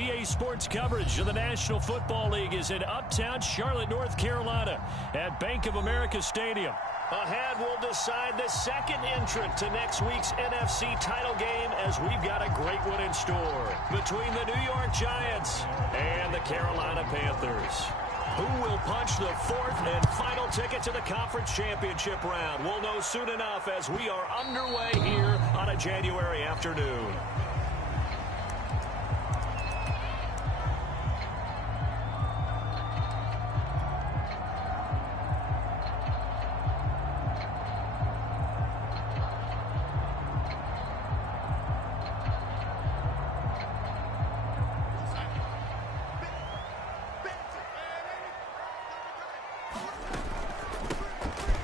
EA Sports coverage of the National Football League is in uptown Charlotte, North Carolina at Bank of America Stadium. Ahead, we'll decide the second entrant to next week's NFC title game as we've got a great one in store between the New York Giants and the Carolina Panthers. Who will punch the fourth and final ticket to the conference championship round? We'll know soon enough as we are underway here on a January afternoon.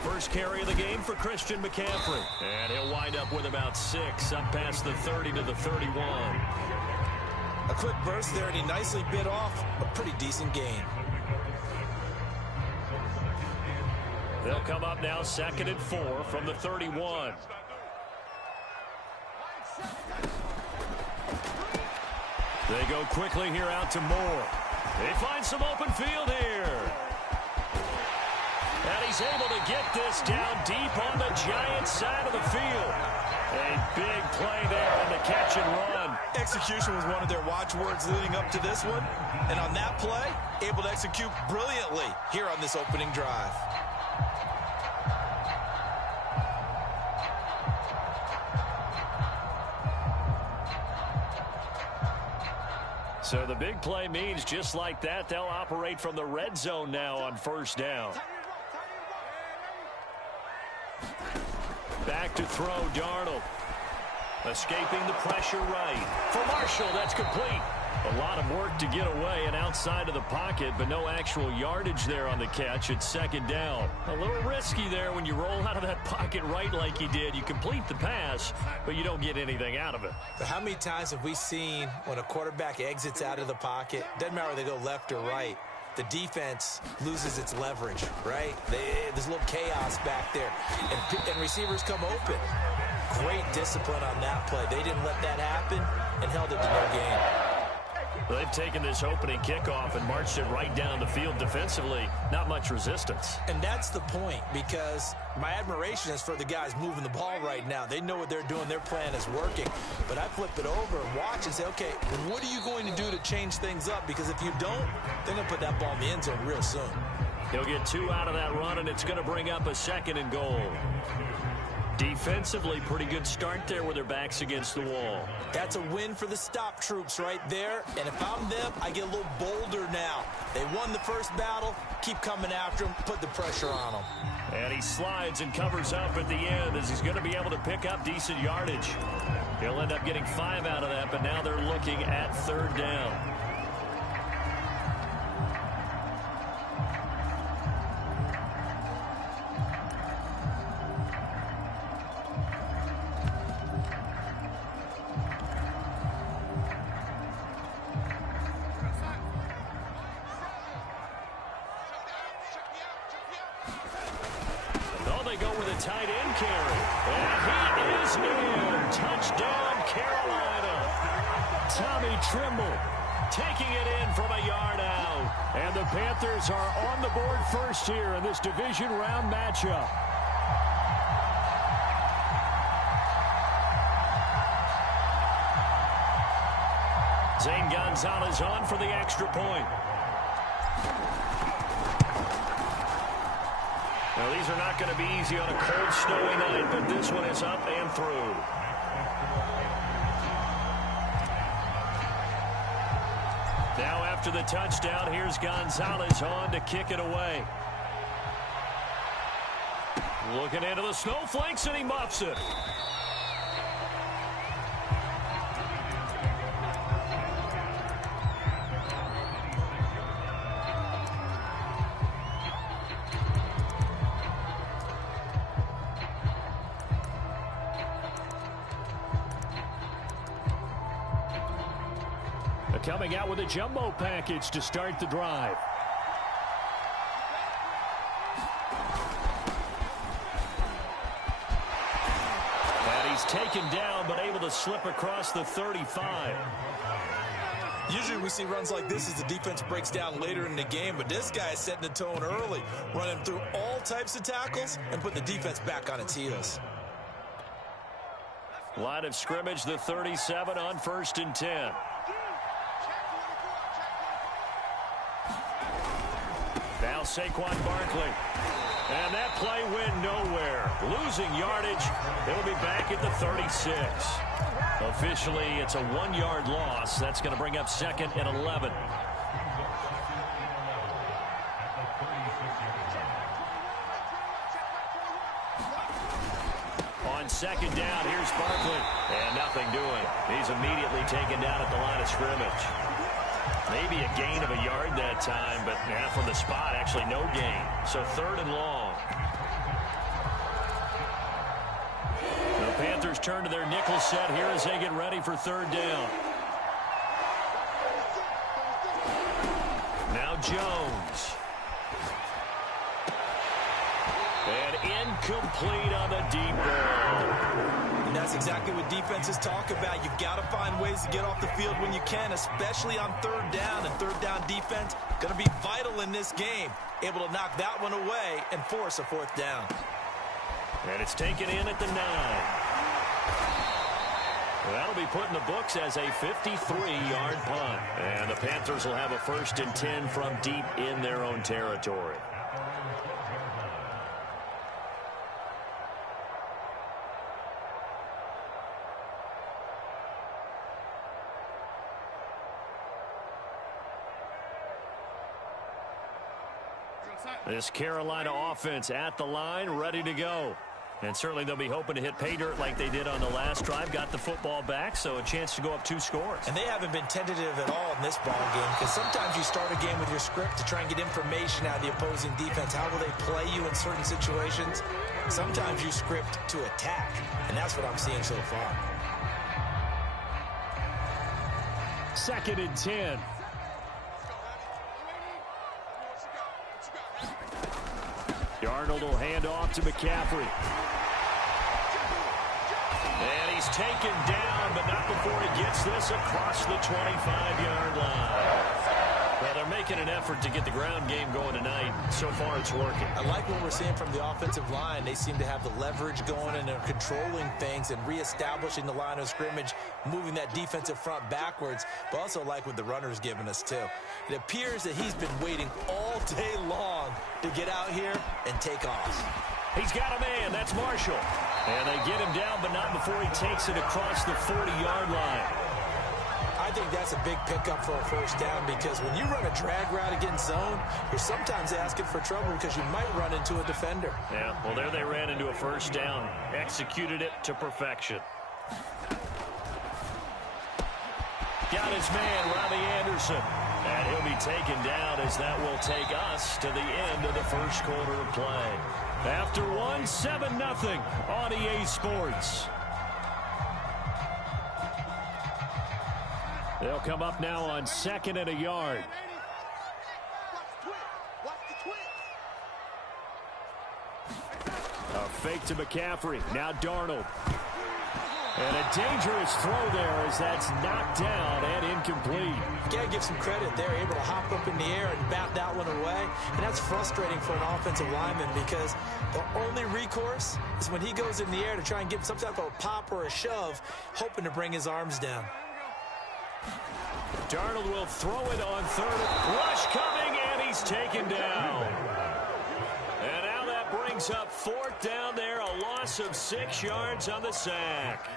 First carry of the game for Christian McCaffrey. And he'll wind up with about 6, up past the 30 to the 31. A quick burst there, and he nicely bit off a pretty decent gain. They'll come up now 2nd and 4 from the 31. They go quickly here out to Moore. They find some open field here. And he's able to get this down deep on the Giants side of the field. A big play there on the catch and run. Execution was one of their watchwords leading up to this one. And on that play, able to execute brilliantly here on this opening drive. So the big play means just like that, they'll operate from the red zone now on first down. Back to throw, Darnold. Escaping the pressure right. For Marshall, that's complete. A lot of work to get away and outside of the pocket, but no actual yardage there on the catch at 2nd down. A little risky there when you roll out of that pocket right like you did. You complete the pass, but you don't get anything out of it. But how many times have we seen when a quarterback exits out of the pocket, doesn't matter whether they go left or right, the defense loses its leverage, right? There's a little chaos back there, and receivers come open. Great discipline on that play. They didn't let that happen and held it to no gain. They've taken this opening kickoff and marched it right down the field defensively. Not much resistance. And that's the point, because my admiration is for the guys moving the ball right now. They know what they're doing. Their plan is working. But I flip it over and watch and say, okay, what are you going to do to change things up? Because if you don't, they're going to put that ball in the end zone real soon. He'll get 2 out of that run, and it's going to bring up a 2nd and goal. Defensively, pretty good start there with their backs against the wall. That's a win for the stop troops right there. And if I'm them, I get a little bolder now. They won the first battle. Keep coming after them. Put the pressure on them. And he slides and covers up at the end as he's going to be able to pick up decent yardage. He'll end up getting 5 out of that, but now they're looking at 3rd down. Tight end carry. And he is in. Touchdown, Carolina. Tommy Trimble taking it in from a yard out. And the Panthers are on the board first here in this division round matchup. Zane Gonzalez on for the extra point. Now, these are not going to be easy on a cold, snowy night, but this one is up and through. Now, after the touchdown, here's Gonzalez on to kick it away. Looking into the snowflakes, and he muffs it. Coming out with a jumbo package to start the drive. And he's taken down, but able to slip across the 35. Usually we see runs like this as the defense breaks down later in the game, but this guy is setting the tone early, running through all types of tackles and put the defense back on its heels. Line of scrimmage, the 37 on 1st and 10. Now Saquon Barkley. And that play went nowhere. Losing yardage. It'll be back at the 36. Officially, it's a 1-yard loss. That's going to bring up 2nd and 11. On 2nd down, here's Barkley. And nothing doing. He's immediately taken down at the line of scrimmage. Maybe a gain of a yard that time, but from the spot, actually no gain. So 3rd and long. The Panthers turn to their nickel set here as they get ready for 3rd down. Now Jones. And incomplete on the deep ball. And that's exactly what defenses talk about. You've got to find ways to get off the field when you can, especially on 3rd down. And 3rd down defense going to be vital in this game. Able to knock that one away and force a 4th down. And it's taken in at the 9. That'll be put in the books as a 53-yard punt. And the Panthers will have a 1st and 10 from deep in their own territory. This Carolina offense at the line, ready to go. And certainly they'll be hoping to hit pay dirt like they did on the last drive. Got the football back, so a chance to go up 2 scores. And they haven't been tentative at all in this ball game, because sometimes you start a game with your script to try and get information out of the opposing defense. How will they play you in certain situations? Sometimes you script to attack, and that's what I'm seeing so far. 2nd and 10. Darnold will hand off to McCaffrey. And he's taken down, but not before he gets this across the 25-yard line. Well, they're making an effort to get the ground game going tonight. So far, it's working. I like what we're seeing from the offensive line. They seem to have the leverage going, and they're controlling things and reestablishing the line of scrimmage, moving that defensive front backwards, but also like what the runner's giving us, too. It appears that he's been waiting all day long to get out here and take off. He's got a man. That's Marshall. And they get him down, but not before he takes it across the 40-yard line. I think that's a big pickup for a 1st down, because when you run a drag route against zone, you're sometimes asking for trouble because you might run into a defender. Yeah, well, there they ran into a 1st down. Executed it to perfection. Got his man, Robbie Anderson. And he'll be taken down as that will take us to the end of the 1st quarter of play. After 7-0 on EA Sports. They'll come up now on 2nd and a yard. A fake to McCaffrey. Now Darnold. And a dangerous throw there as that's knocked down and incomplete. You got to give some credit. They're able to hop up in the air and bat that one away. And that's frustrating for an offensive lineman, because the only recourse is when he goes in the air to try and get some type of a pop or a shove, hoping to bring his arms down. Darnold will throw it on 3rd. Rush coming, and he's taken down. And now that brings up 4th down there, a loss of 6 yards on the sack.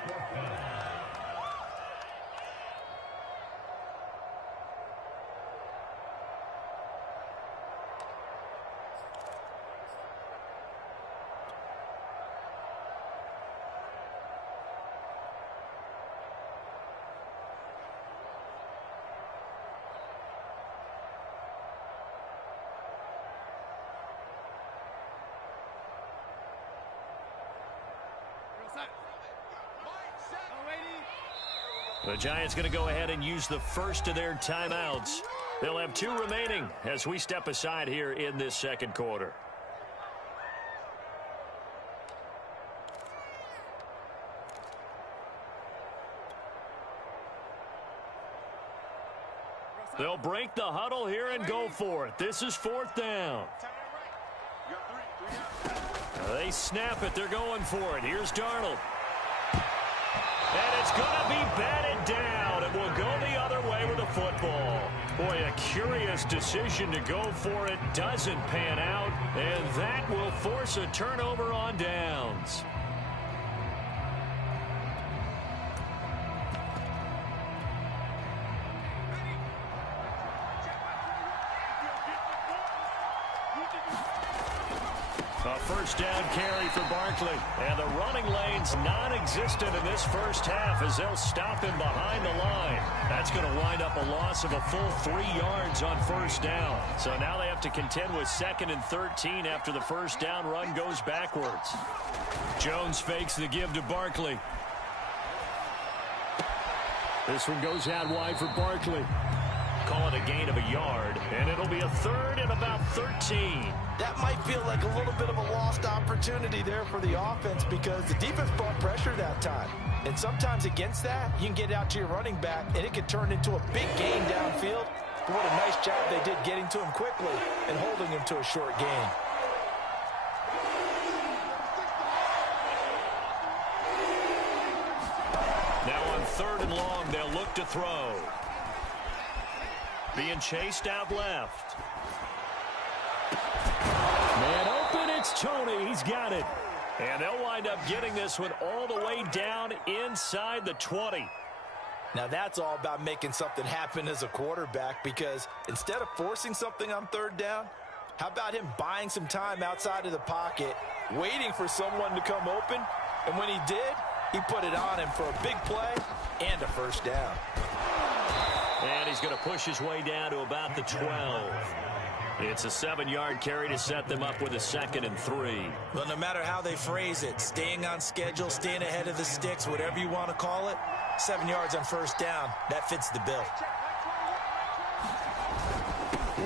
The Giants going to go ahead and use the first of their timeouts. They'll have 2 remaining as we step aside here in this 2nd quarter. They'll break the huddle here and go for it. This is 4th down. They snap it. They're going for it. Here's Darnold. And it's going to be batted down. It will go the other way with the football. Boy, a curious decision to go for it. Doesn't pan out. And that will force a turnover on downs. A first down carry for Barkley. And the running lane's non-existent in this first half as they'll stop him behind the line. That's going to wind up a loss of a full 3 yards on first down. So now they have to contend with 2nd and 13 after the first down run goes backwards. Jones fakes the give to Barkley. This one goes out wide for Barkley. Call it a gain of a yard, and it'll be a 3rd and about 13. That might feel like a little bit of a lost opportunity there for the offense because the defense brought pressure that time. And sometimes against that, you can get out to your running back, and it could turn into a big gain downfield. But what a nice job they did getting to him quickly and holding him to a short gain. Now on 3rd and long, they'll look to throw. Being chased out left. Man open, it's Tony. He's got it. And they'll wind up getting this one all the way down inside the 20. Now that's all about making something happen as a quarterback because instead of forcing something on 3rd down, how about him buying some time outside of the pocket, waiting for someone to come open, and when he did, he put it on him for a big play and a first down. And he's going to push his way down to about the 12. It's a 7-yard carry to set them up with a 2nd and 3. Well, no matter how they phrase it, staying on schedule, staying ahead of the sticks, whatever you want to call it, 7 yards on first down, that fits the bill.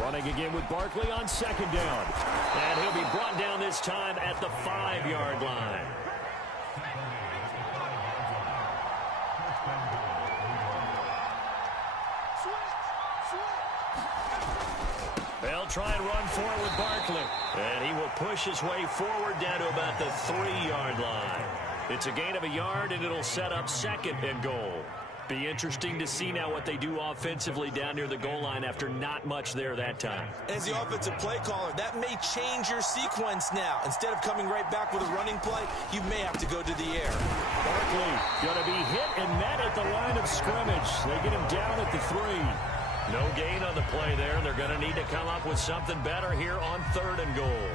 Running again with Barkley on 2nd down. And he'll be brought down this time at the 5-yard line. They'll try and run for it with Barkley. And he will push his way forward down to about the 3-yard line. It's a gain of a yard, and it'll set up 2nd and goal. Be interesting to see now what they do offensively down near the goal line after not much there that time. As the offensive play caller, that may change your sequence now. Instead of coming right back with a running play, you may have to go to the air. Barkley going to be hit and met at the line of scrimmage. They get him down at the 3. No gain on the play there. They're going to need to come up with something better here on 3rd and goal.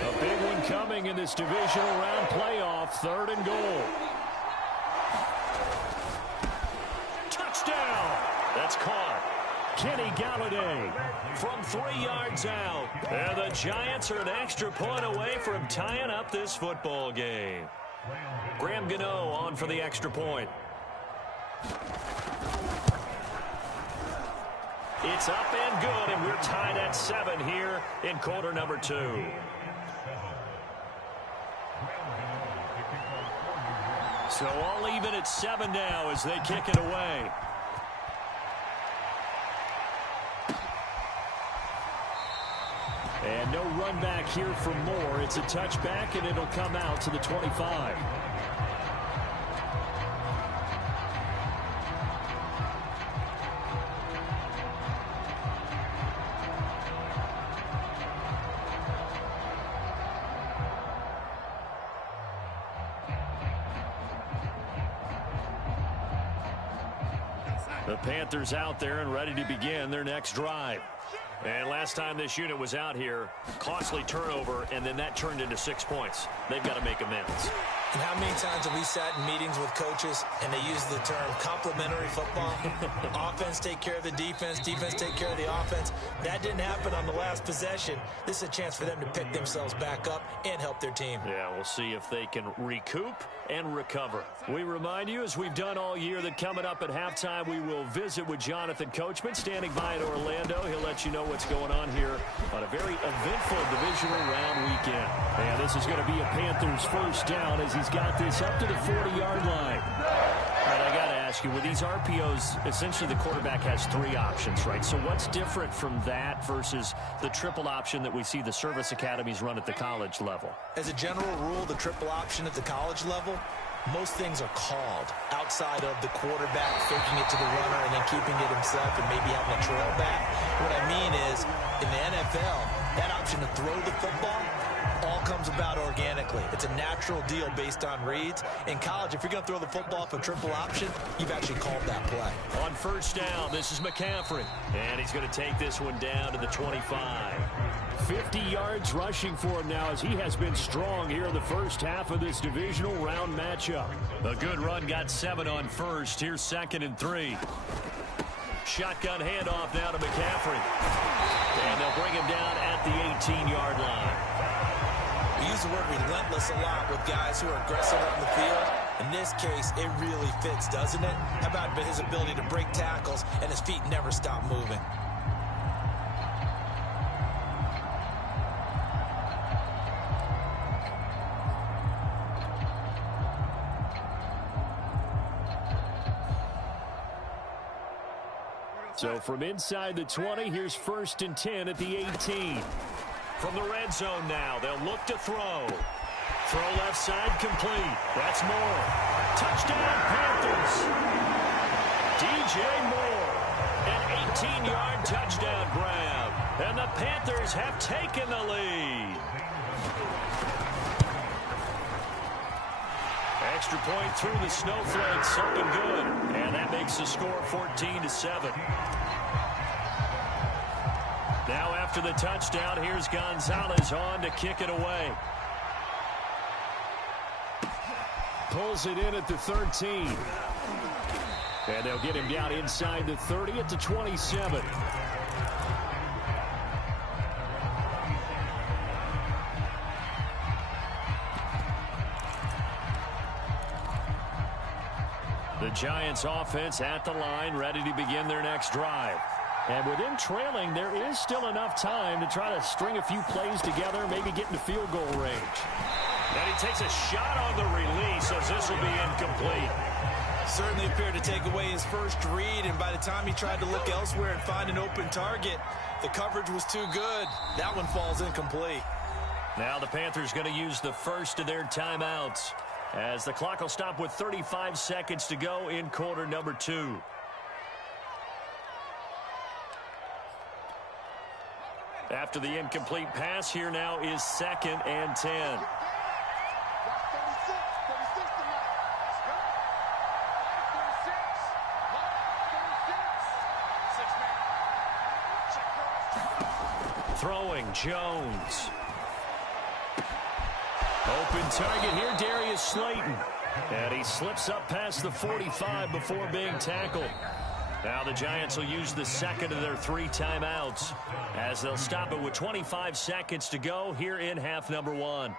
A big one coming in this divisional round playoff. 3rd and goal. Touchdown! That's caught. Kenny Galladay from 3 yards out. And the Giants are an extra point away from tying up this football game. Graham Gano on for the extra point. It's up and good, and we're tied at 7 here in quarter number 2. So all even at 7 now as they kick it away. And no run back here for Moore. It's a touchback, and it'll come out to the 25. The Panthers out there and ready to begin their next drive. And last time this unit was out here, costly turnover, and then that turned into 6 points. They've got to make amends. And how many times have we sat in meetings with coaches and they use the term complementary football? Offense take care of the defense, defense take care of the offense. That didn't happen on the last possession. This is a chance for them to pick themselves back up and help their team. Yeah, we'll see if they can recoup and recover. We remind you, as we've done all year, that coming up at halftime, we will visit with Jonathan Coachman, standing by in Orlando. He'll let let you know what's going on here on a very eventful divisional round weekend. And this is going to be a Panthers first down as he's got this up to the 40-yard line. All right, I got to ask you, with these RPOs, essentially the quarterback has three options, right? So what's different from that versus the triple option that we see the service academies run at the college level? As a general rule, the triple option at the college level, most things are called outside of the quarterback faking it to the runner and then keeping it himself and maybe having a trail back. What I mean is, in the NFL, that option to throw the football all comes about organically. It's a natural deal based on reads. In college, if you're going to throw the football for triple option, you've actually called that play. On first down, this is McCaffrey. And he's going to take this one down to the 25. 50 yards rushing for him now as he has been strong here in the first half of this divisional round matchup. A good run, got 7 on first. Here's 2nd and 3. Shotgun handoff now to McCaffrey. And they'll bring him down at the 18-yard line. We use the word relentless a lot with guys who are aggressive on the field. In this case, it really fits, doesn't it? How about his ability to break tackles and his feet never stop moving? So from inside the 20, here's 1st and 10 at the 18. From the red zone now, they'll look to throw. Throw left side complete. That's Moore. Touchdown, Panthers. DJ Moore. An 18-yard touchdown grab. And the Panthers have taken the lead. Extra point through the snowflakes. Something good. And that makes the score 14-7. Now after the touchdown, here's Gonzalez on to kick it away. Pulls it in at the 13. And they'll get him down inside the 30 at the 27. The Giants offense at the line, ready to begin their next drive. And with him trailing, there is still enough time to try to string a few plays together, maybe get into field goal range. And he takes a shot on the release as this will be incomplete. Certainly appeared to take away his first read, and by the time he tried to look elsewhere and find an open target, the coverage was too good. That one falls incomplete. Now the Panthers going to use the first of their timeouts as the clock will stop with 35 seconds to go in quarter number 2. After the incomplete pass, here now is 2nd and 10. Throwing, Jones. Open target here, Darius Slayton. And he slips up past the 45 before being tackled. Now the Giants will use the second of their 3 timeouts as they'll stop it with 25 seconds to go here in half number 1.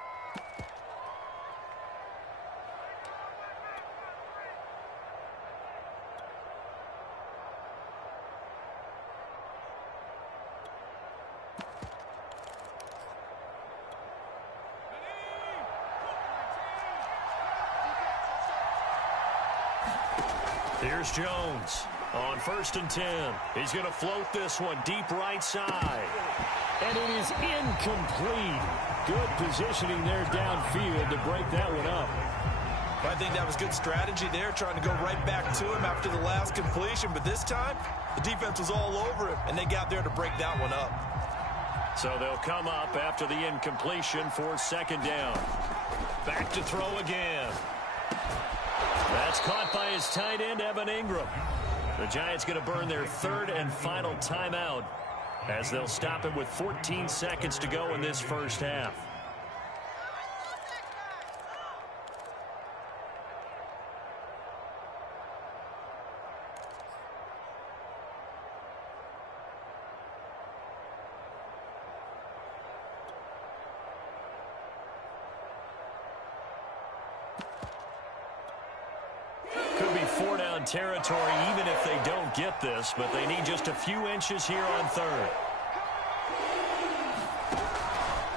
Here's Jones on 1st and 10. He's going to float this one deep right side. And it is incomplete. Good positioning there downfield to break that one up. I think that was good strategy there, trying to go right back to him after the last completion. But this time, the defense was all over him, and they got there to break that one up. So they'll come up after the incompletion for 2nd down. Back to throw again. That's caught by his tight end, Evan Ingram. The Giants going to burn their 3rd and final timeout as they'll stop it with 14 seconds to go in this first half. Could be 4-down territory even if they don't get this, but they need just a few inches here on 3rd.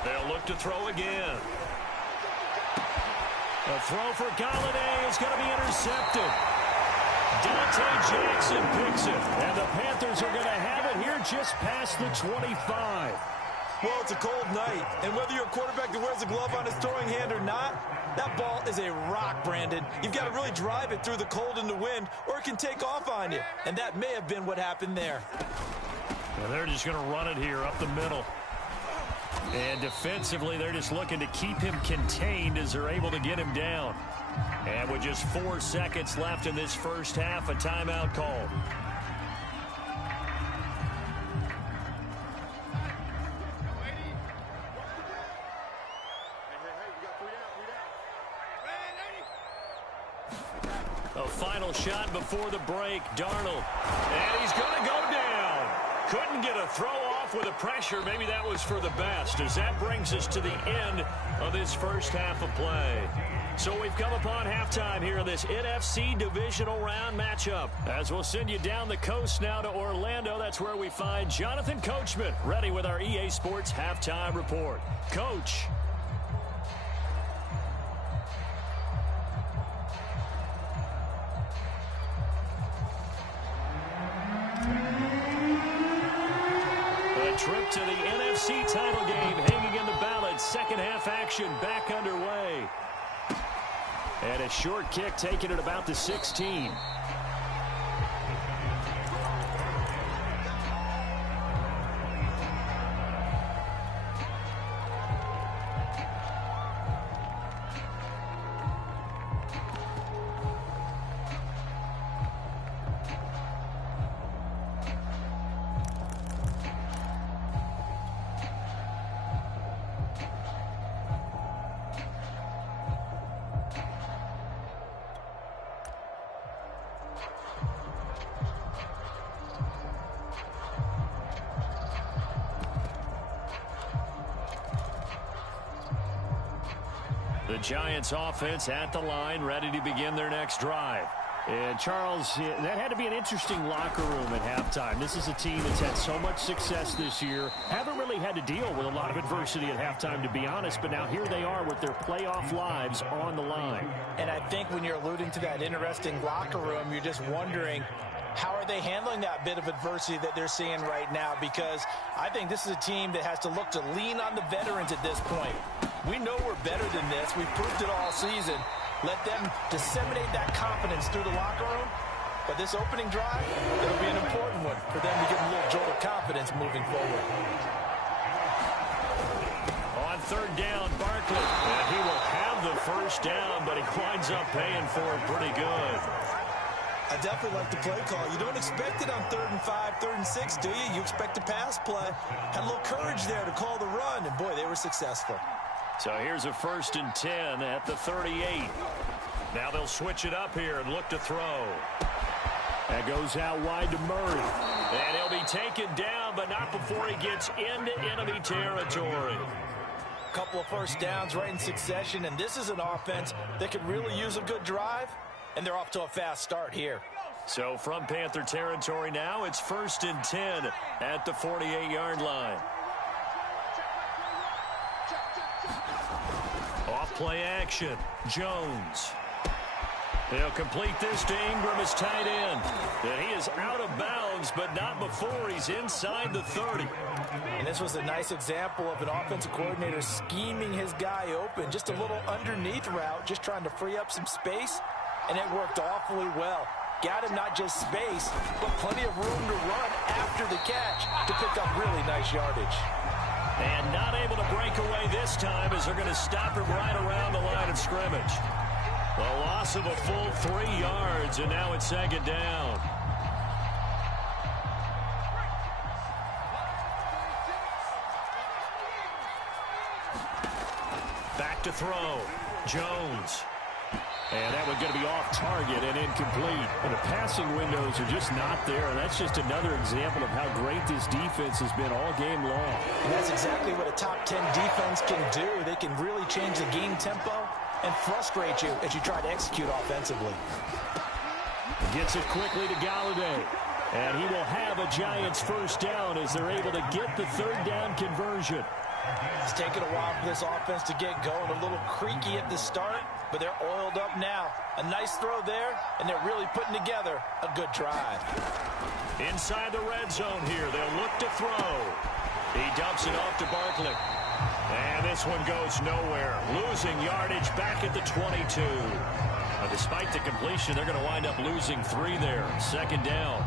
They'll look to throw again. A throw for Galladay is going to be intercepted. Dante Jackson picks it, and the Panthers are going to have it here just past the 25. Well, it's a cold night, and whether you're a quarterback that wears a glove on his throwing hand or not, that ball is a rock, Brandon. You've got to really drive it through the cold and the wind, or it can take off on you, and that may have been what happened there. And they're just going to run it here up the middle. And defensively, they're just looking to keep him contained as they're able to get him down. And with just 4 seconds left in this first half, a timeout call. A final shot before the break, Darnold. And he's going to go down. Couldn't get a throw off with the pressure. Maybe that was for the best, as that brings us to the end of this first half of play. So we've come upon halftime here in this NFC divisional round matchup. As we'll send you down the coast now to Orlando, that's where we find Jonathan Coachman ready with our EA Sports halftime report. Coach. Trip to the NFC title game hanging in the balance. Second half action back underway. And a short kick taken at about the 16. The Giants offense at the line, ready to begin their next drive. And Charles, that had to be an interesting locker room at halftime. This is a team that's had so much success this year. Haven't really had to deal with a lot of adversity at halftime, to be honest. But now here they are with their playoff lives on the line. And I think when you're alluding to that interesting locker room, you're just wondering, how are they handling that bit of adversity that they're seeing right now? Because I think this is a team that has to look to lean on the veterans at this point. We know we're better than this. We've proved it all season. Let them disseminate that confidence through the locker room. But this opening drive, it'll be an important one for them to get a little jolt of confidence moving forward. On third down, Barkley. And he will have the first down, but he winds up paying for it pretty good. I definitely like the play call. You don't expect it on 3rd and 5, 3rd and 6, do you? You expect a pass play. Had a little courage there to call the run, and boy, they were successful. So here's a 1st and 10 at the 38. Now they'll switch it up here and look to throw. That goes out wide to Murray. And he'll be taken down, but not before he gets into enemy territory. Couple of first downs right in succession, and this is an offense that could really use a good drive, and they're off to a fast start here. So from Panther territory now, it's 1st and 10 at the 48-yard line. Off play action, Jones. He'll complete this to Ingram as tight end. And he is out of bounds, but not before he's inside the 30. And this was a nice example of an offensive coordinator scheming his guy open. Just a little underneath route, just trying to free up some space. And it worked awfully well. Got him not just space, but plenty of room to run after the catch to pick up really nice yardage. And not able to break away this time as they're going to stop him right around the line of scrimmage. A loss of a full 3 yards, and now it's 2nd down. Back to throw. Jones. And that one's going to be off target and incomplete. And the passing windows are just not there. And that's just another example of how great this defense has been all game long. And that's exactly what a top 10 defense can do. They can really change the game tempo and frustrate you as you try to execute offensively. Gets it quickly to Galladay. And he will have a Giants first down as they're able to get the third down conversion. It's taken a while for this offense to get going. A little creaky at the start, but they're oiled up now. A nice throw there, and they're really putting together a good drive. Inside the red zone here, they'll look to throw. He dumps it off to Barkley. And this one goes nowhere. Losing yardage back at the 22. Despite the completion, they're going to wind up losing 3 there. Second down.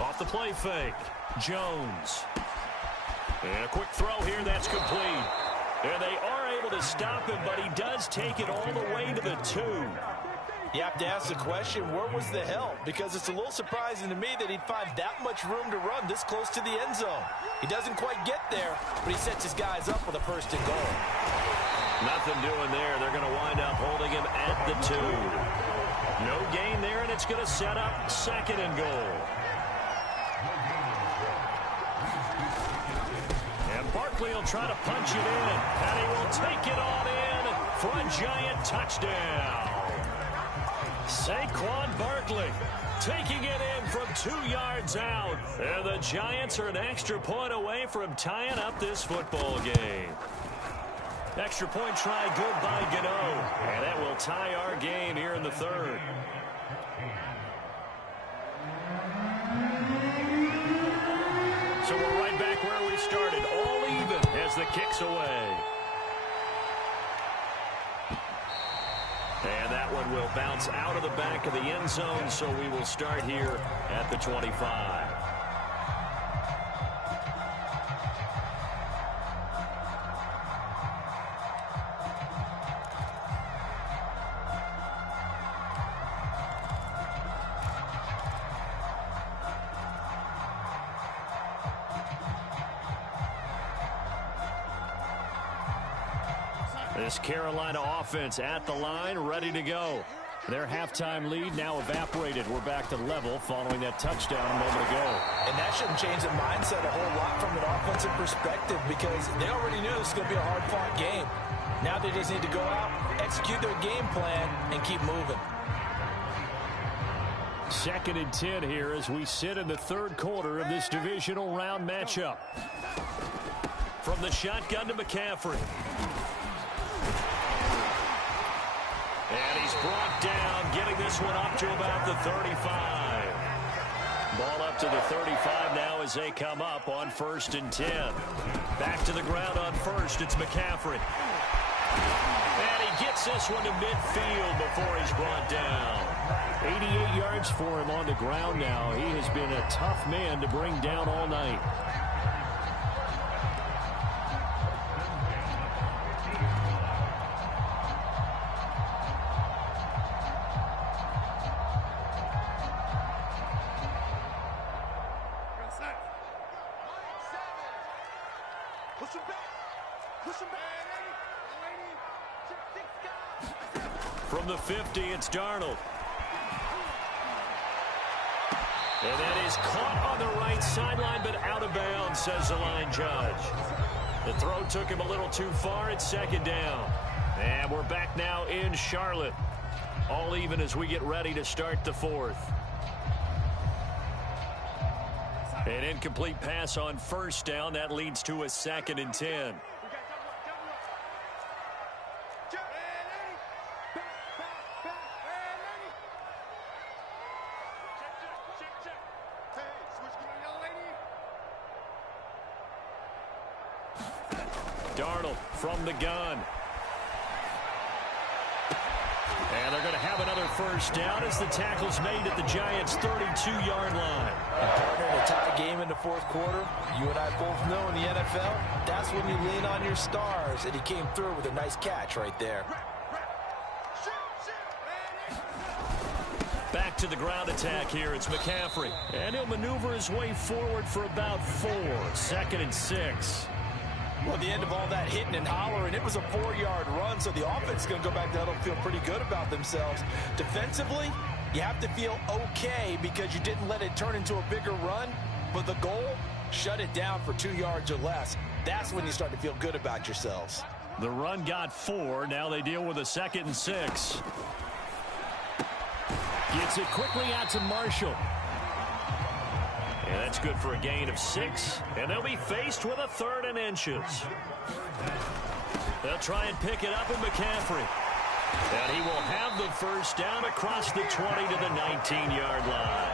Off the play fake. Jones. And a quick throw here, that's complete. And they are able to stop him, but he does take it all the way to the 2. You have to ask the question, where was the help? Because it's a little surprising to me that he'd find that much room to run this close to the end zone. He doesn't quite get there, but he sets his guys up with a first and goal. Nothing doing there. They're going to wind up holding him at the 2. No gain there, and it's going to set up second and goal. Barkley will try to punch it in, and he will take it on in for a Giant touchdown. Saquon Barkley taking it in from 2 yards out, and the Giants are an extra point away from tying up this football game. Extra point try good by Gano, and that will tie our game here in the 3rd. So we're right back where we started, all even as the kick's away. And that one will bounce out of the back of the end zone, so we will start here at the 25. This Carolina offense at the line, ready to go. Their halftime lead now evaporated. We're back to level following that touchdown a moment ago. And that shouldn't change the mindset a whole lot from an offensive perspective because they already knew this was going to be a hard-fought game. Now they just need to go out, execute their game plan, and keep moving. 2nd and 10 here as we sit in the 3rd quarter of this divisional round matchup. From the shotgun to McCaffrey. And he's brought down, getting this one up to about the 35. Ball up to the 35 now as they come up on 1st and 10. Back to the ground on 1st, it's McCaffrey. And he gets this one to midfield before he's brought down. 88 yards for him on the ground now. He has been a tough man to bring down all night. From the 50, it's Darnold. And that is caught on the right sideline, but out of bounds, says the line judge. The throw took him a little too far. It's 2nd down. And we're back now in Charlotte. All even as we get ready to start the 4th. An incomplete pass on 1st down. That leads to a 2nd and 10. Darnold from the gun. And they're going to have another 1st down as the tackle's made at the Giants' 32-yard line. And partner, in a tie game in the 4th quarter, you and I both know in the NFL, that's when you lean on your stars, and he came through with a nice catch right there. Back to the ground attack here. It's McCaffrey. And he'll maneuver his way forward for about 4. 2nd and 6. Well, at the end of all that hitting and hollering, it was a 4-yard run, so the offense is going to go back to huddle and feel pretty good about themselves. Defensively, you have to feel okay because you didn't let it turn into a bigger run, but the goal, shut it down for 2 yards or less. That's when you start to feel good about yourselves. The run got 4. Now they deal with a 2nd and 6. Gets it quickly out to Marshall. And that's good for a gain of 6. And they'll be faced with a 3rd and inches. They'll try and pick it up with McCaffrey. And he will have the first down across the 20 to the 19-yard line.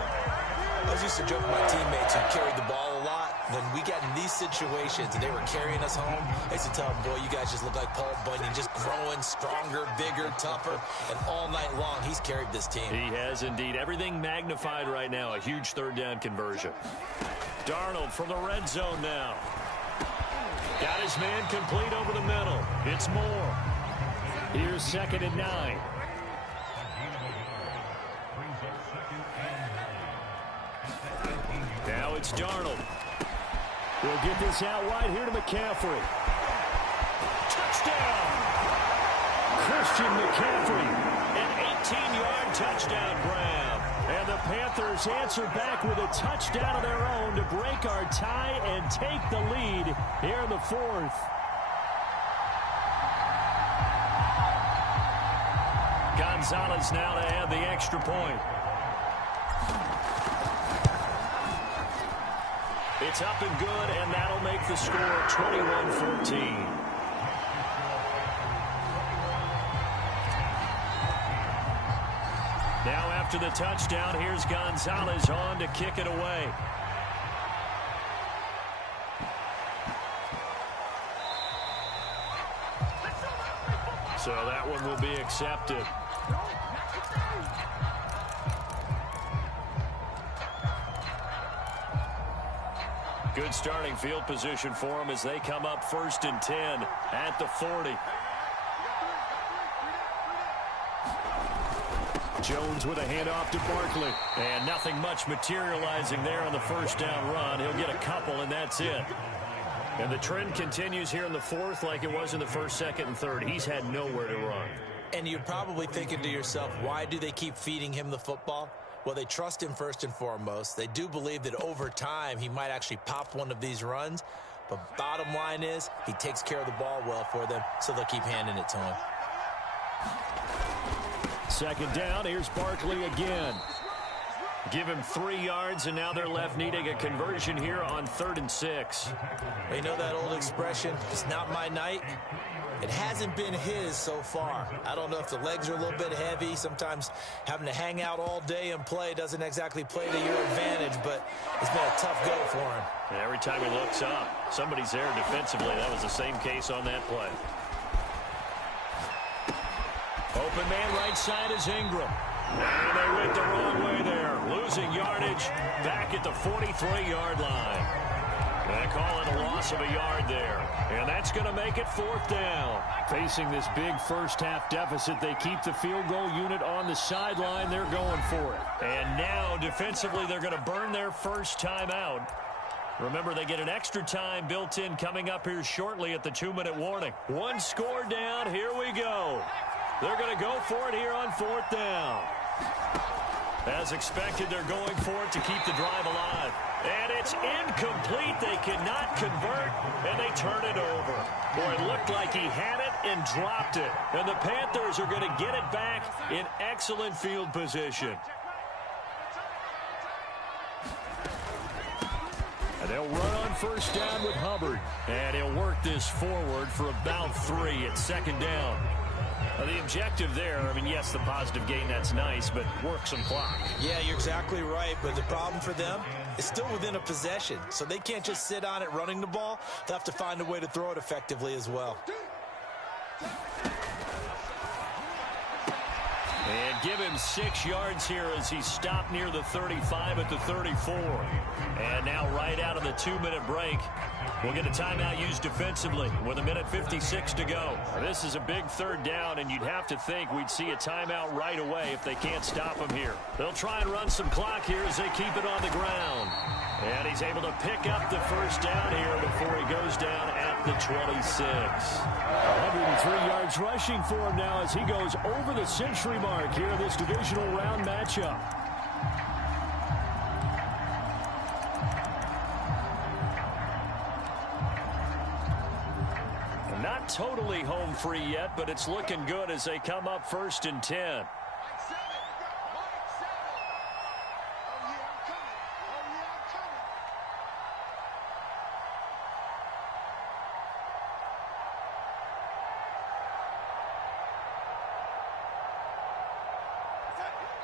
I was used to joke with my teammates who carried the ball a lot. When we got in these situations and they were carrying us home, I used to tell them, boy, you guys just look like Paul Bunyan, just growing stronger, bigger, tougher. And all night long, he's carried this team. He has indeed. Everything magnified right now. A huge 3rd down conversion. Darnold from the red zone now. Got his man complete over the middle. It's Moore. Here's 2nd and 9. Now it's Darnold. We'll get this out wide here to McCaffrey. Touchdown! Christian McCaffrey, an 18-yard touchdown grab. And the Panthers answer back with a touchdown of their own to break our tie and take the lead here in the 4th. Gonzalez now to add the extra point. It's up and good, and that'll make the score 21-14. Now after the touchdown, here's Gonzalez on to kick it away. So that one will be accepted. Good starting field position for them as they come up 1st and 10 at the 40. Jones with a handoff to Barkley. And nothing much materializing there on the first down run. He'll get a couple, and that's it. And the trend continues here in the 4th like it was in the 1st, 2nd, and 3rd. He's had nowhere to run. And you're probably thinking to yourself, why do they keep feeding him the football? Well, they trust him first and foremost. They do believe that over time he might actually pop one of these runs. But bottom line is he takes care of the ball well for them, so they'll keep handing it to him. 2nd down. Here's Barkley again. Give him 3 yards, and now they're left needing a conversion here on 3rd and 6. You know that old expression, it's not my night? It hasn't been his so far. I don't know if the legs are a little bit heavy. Sometimes having to hang out all day and play doesn't exactly play to your advantage, but it's been a tough go for him. And every time he looks up, somebody's there defensively. That was the same case on that play. Open man right side is Ingram. And they went the wrong way there. Losing yardage back at the 43-yard line. They call it a loss of a yard there. And that's going to make it 4th down. Facing this big first-half deficit, they keep the field goal unit on the sideline. They're going for it. And now, defensively, they're going to burn their first time out. Remember, they get an extra time built in coming up here shortly at the 2-minute warning. 1 score down. Here we go. They're going to go for it here on 4th down. As expected, they're going for it to keep the drive alive. And it's incomplete. They cannot convert, and they turn it over. Boy, it looked like he had it and dropped it. And the Panthers are going to get it back in excellent field position. And they'll run on first down with Hubbard. And he'll work this forward for about 3 at 2nd down. The objective there, I mean, yes, the positive gain, that's nice, but work some clock. Yeah, you're exactly right, but the problem for them is still within a possession, so they can't just sit on it running the ball. They'll have to find a way to throw it effectively as well. And give him 6 yards here as he stopped near the 35 at the 34. And now right out of the 2-minute break, we'll get a timeout used defensively with 1:56 to go. This is a big 3rd down, and you'd have to think we'd see a timeout right away if they can't stop him here. They'll try and run some clock here as they keep it on the ground. And he's able to pick up the first down here before he goes down at the 26. 103 yards rushing for him now as he goes over the century mark here in this divisional round matchup. Not totally home free yet, but it's looking good as they come up 1st and 10.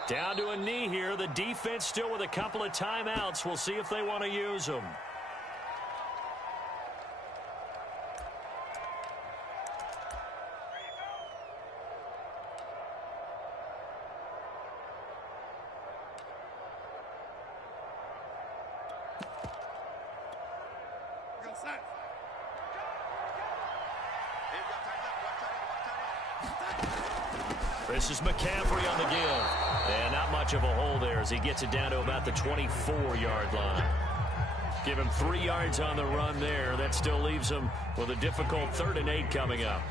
Down to a knee here. The defense still with a couple of timeouts. We'll see if they want to use them. This is McCaffrey on the give. And not much of a hole there as he gets it down to about the 24-yard line. Give him 3 yards on the run there. That still leaves him with a difficult 3rd and 8 coming up.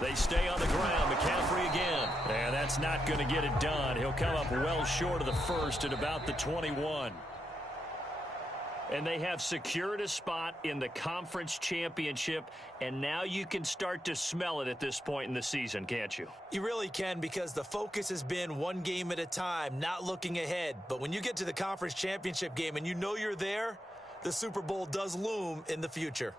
They stay on the ground. McCaffrey again. And that's not going to get it done. He'll come up well short of the first at about the 21. And they have secured a spot in the conference championship, and now you can start to smell it at this point in the season, can't you? You really can, because the focus has been one game at a time, not looking ahead. But when you get to the conference championship game and you know you're there, the Super Bowl does loom in the future.